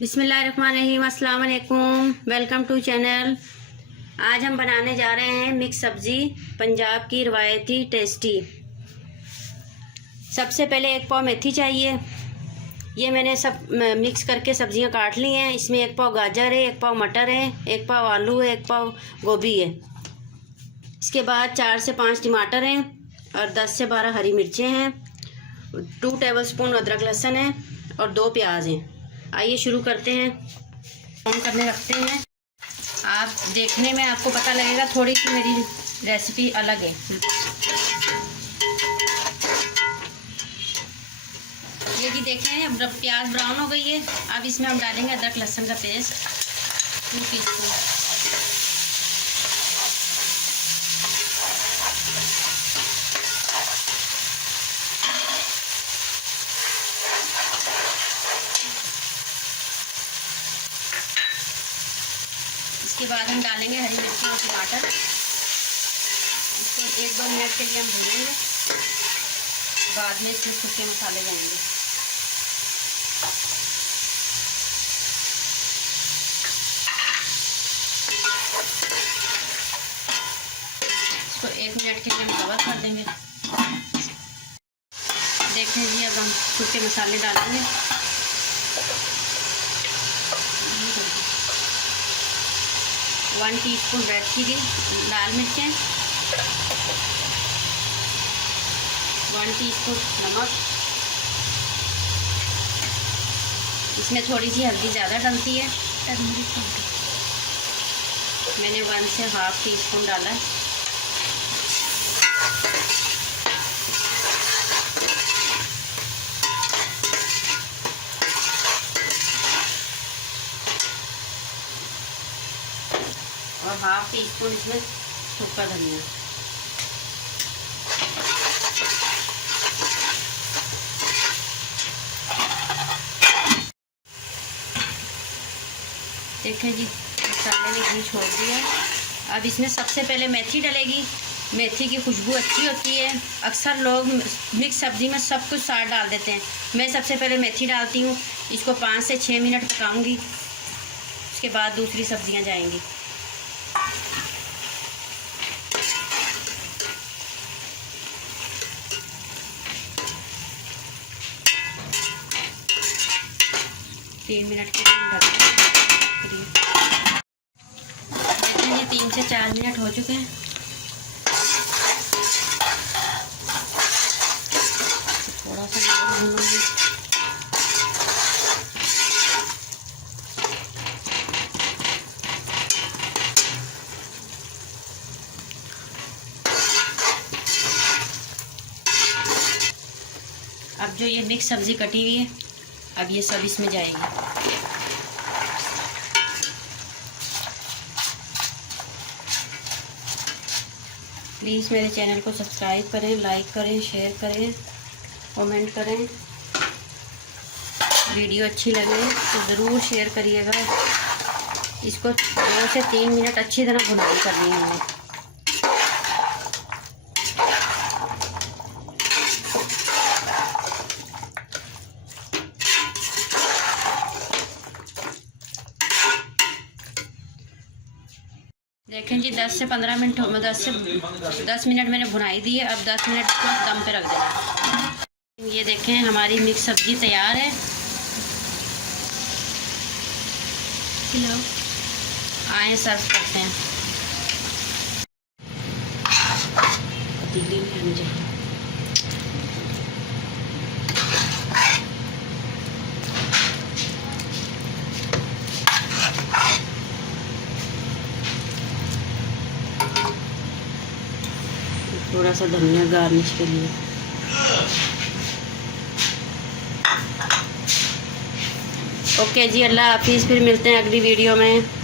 बिस्मिल्लाहिर्रहमानिर्रहीम, अस्सलाम वालेकुम। Welcome to channel. आज हम बनाने जा रहे हैं मिक्स सब्ज़ी, पंजाब की रवायती टेस्टी। सबसे पहले 1 पाव मेथी चाहिए। ये मैंने सब मिक्स करके सब्जियां काट ली हैं। इसमें 1 पाव गाजर है, 1 पाव मटर है, 1 पाव आलू है, 1 पाव गोभी है। इसके बाद 4 से 5 टमाटर हैं और 10 से 12 हरी मिर्चें हैं। 2 टेबलस्पून अदरक लहसुन है और 2 प्याज हैं। आइए शुरू करते हैं। ऑन करने रखते हैं। आप देखने में आपको पता लगेगा थोड़ी सी मेरी रेसिपी अलग है। ये जी देखें, अब प्याज ब्राउन हो गई है। अब इसमें हम डालेंगे अदरक लहसुन का पेस्ट 2 टीस्पून। इसके बाद हम डालेंगे हरी मिर्ची और टमाटर। इसको 1-2 मिनट के लिए हम भूनेंगे। बाद में इसमें सूखे मसाले जाएंगे। इसको 1 मिनट के लिए हम कवर कर देंगे। देखें जी, अब हम सूखे मसाले डालेंगे। 1 टीस्पून रेड चिली लाल मिर्चें, 1 टीस्पून नमक। इसमें थोड़ी सी हल्दी ज़्यादा डलती है। मैंने 1 से ½ टीस्पून डाला है। और ½ टीस्पून इसमें सूखा धनिया। देखें जी, मसाले ने घी छोड़ दिया। अब इसमें सबसे पहले मेथी डलेगी। मेथी की खुशबू अच्छी होती है। अक्सर लोग मिक्स सब्ज़ी में सब कुछ साथ डाल देते हैं। मैं सबसे पहले मेथी डालती हूँ। इसको 5 से 6 मिनट पकाऊंगी। उसके बाद दूसरी सब्जियाँ जाएंगी। तीन मिनट के लिए ये 3 से 4 मिनट हो चुके हैं। थोड़ा सा भूनूंगी। अब जो ये मिक्स सब्ज़ी कटी हुई है, अब ये सब इसमें जाएगी। प्लीज़ मेरे चैनल को सब्सक्राइब करें, लाइक करें, शेयर करें, कमेंट करें। वीडियो अच्छी लगे तो ज़रूर शेयर करिएगा। इसको 2 से 3 मिनट अच्छी तरह भुनाई करनी है हमें। देखें जी, 10 से 15 मिनट 10 मिनट मैंने भुनाई दी है। अब 10 मिनट को दम पे रख देना। ये देखें, हमारी मिक्स सब्ज़ी तैयार है। आए सर्व करते हैं। पतीली में हम जाए। थोड़ा सा धनिया गार्निश के लिए। ओके जी, अल्लाह हाफिज़। फिर मिलते हैं अगली वीडियो में।